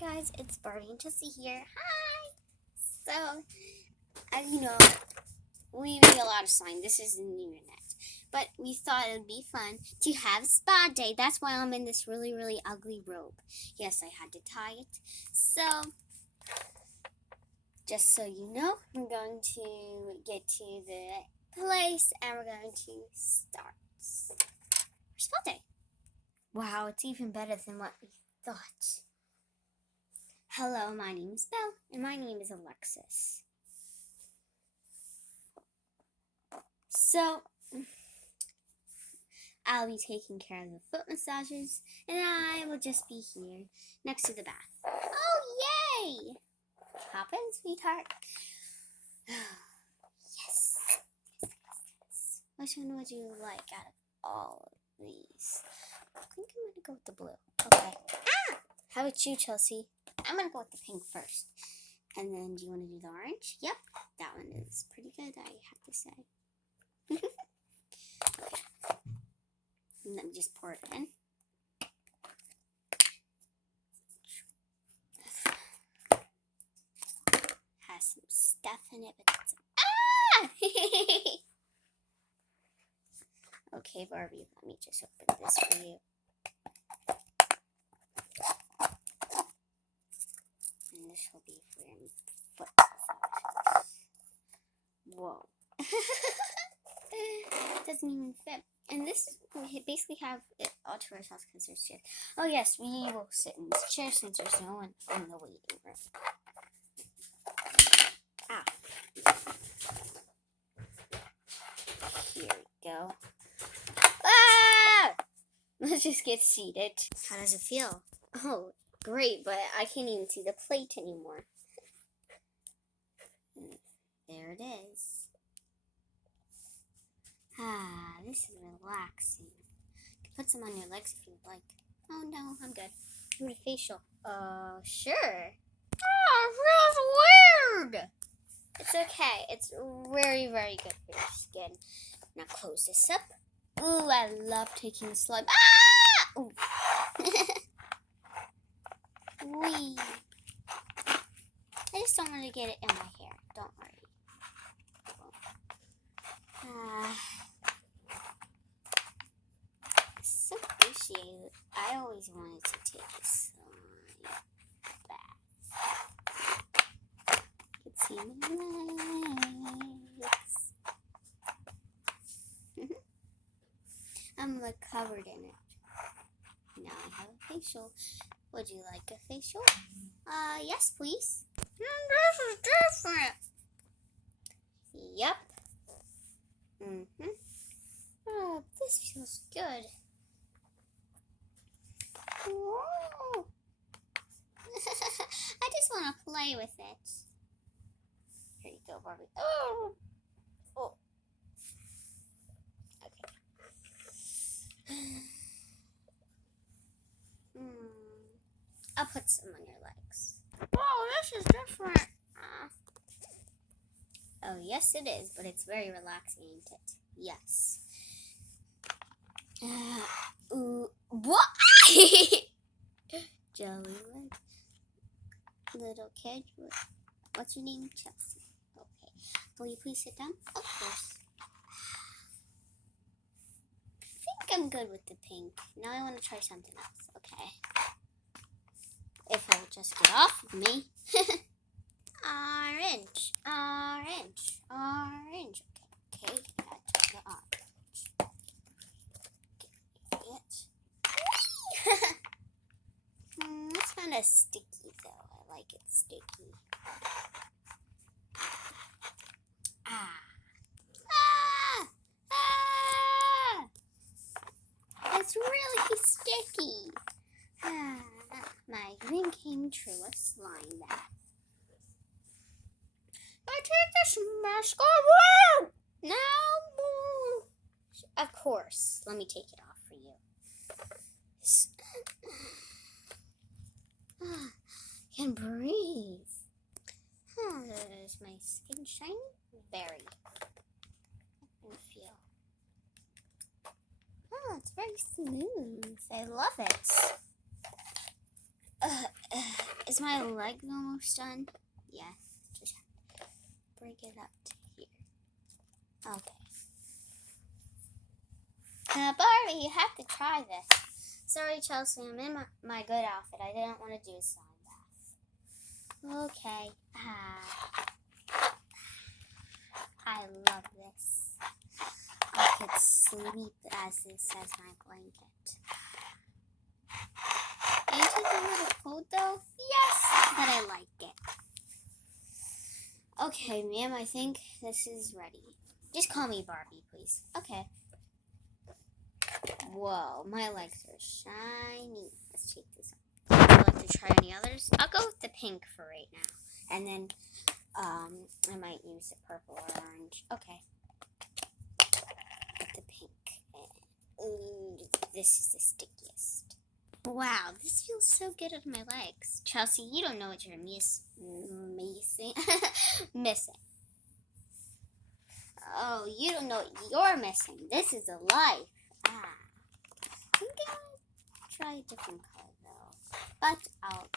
guys, it's Barbie and Chelsea here. Hi! So, you know, we made a lot of slime. This is the internet. But we thought it would be fun to have spa day. That's why I'm in this really, really ugly robe. Yes, I had to tie it. So, just so you know, we're going to get to the place and we're going to start our spa day. Wow, it's even better than what we thought. Hello, my name is Belle, and my name is Alexis. So, I'll be taking care of the foot massages, and I will just be here next to the bath. Oh, yay! Hop in, sweetheart. Yes. Which one would you like out of all of these? I think I'm going to go with the blue. Okay. How about you, Chelsea? I'm going to go with the pink first. And then, do you want to do the orange? Yep, that one is pretty good, I have to say. Okay. And then just pour it in. Has some stuff in it, but it's... Ah! Okay, Barbie, let me just open this for you. And this will be for your foot massages. Whoa. It doesn't even fit. And this, we basically have it all to ourselves because there's chairs. Oh yes, we will sit in this chair since there's no one in the waiting room. Here we go. Ah! Let's just get seated. How does it feel? Oh, great, but I can't even see the plate anymore. There it is. Ah, this is relaxing. You can put some on your legs if you'd like. Oh no, I'm good. Do a facial. Sure. Oh, it feels weird. It's okay. It's very, very good for your skin. Now close this up. Ooh, I love taking slime. Ah! Ooh. Wee. I just don't want to get it in my hair. Don't worry. So appreciated. I always wanted to take a slime bath. You can see my legs. I'm like covered in it. Now I have a facial. Would you like a facial? Yes, please. This is different. Yep. Oh, this feels good. Whoa. I just want to play with it. Here you go, Barbie. Oh. Oh. Okay. I'll put some on your legs. Oh, this is different. Oh, yes, it is, but it's very relaxing, ain't it? Yes. What? Jelly leg. Little kid. What's your name? Chelsea. Okay. Will you please sit down? Of course. I think I'm good with the pink. Now I want to try something else. Okay. If it'll just get off of me. Orange. Orange. Orange. Okay. That's the orange. Get it. It's kind of sticky though. I like it sticky. It's really sticky. My dream came true, a slime bath. I take this mask off. No. Of course. Let me take it off for you. I can breathe. Is my skin shiny? Very. I can feel. Oh, it's very smooth. I love it. Is my leg almost done? Yeah. Just bring it up to here. Okay. Barbie, you have to try this. Sorry, Chelsea, I'm in my good outfit. I didn't want to do a slime bath. Okay. I love this. I could sleep as this as my blanket. Ain't it a little cold though? Yes, but I like it. Okay, ma'am, I think this is ready. Just call me Barbie, please. Okay. Whoa, my legs are shiny. Let's take this off. Would you like to try any others? I'll go with the pink for right now. And then, I might use the purple or orange. Okay. With the pink. Ooh, this is the stickiest. Wow, this feels so good on my legs. Chelsea, you don't know what you're missing. Oh, you don't know what you're missing. This is a life. I think I'll try a different color though. But I'll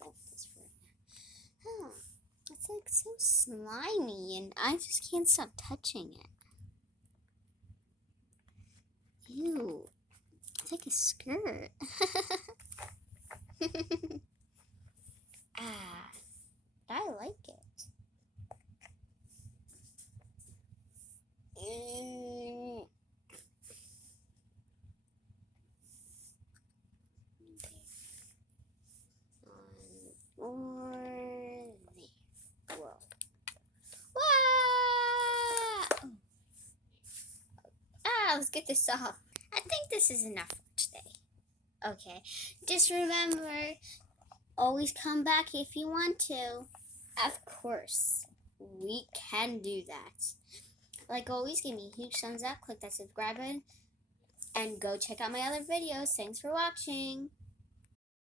go with this for now. It's like so slimy and I just can't stop touching it. Ew. It's like a skirt. I like it. Whoa. Let's get this off. I think this is enough for today. Okay, just remember, always come back if you want to. Of course, we can do that. Like always, give me a huge thumbs up, click that subscribe button, and go check out my other videos. Thanks for watching.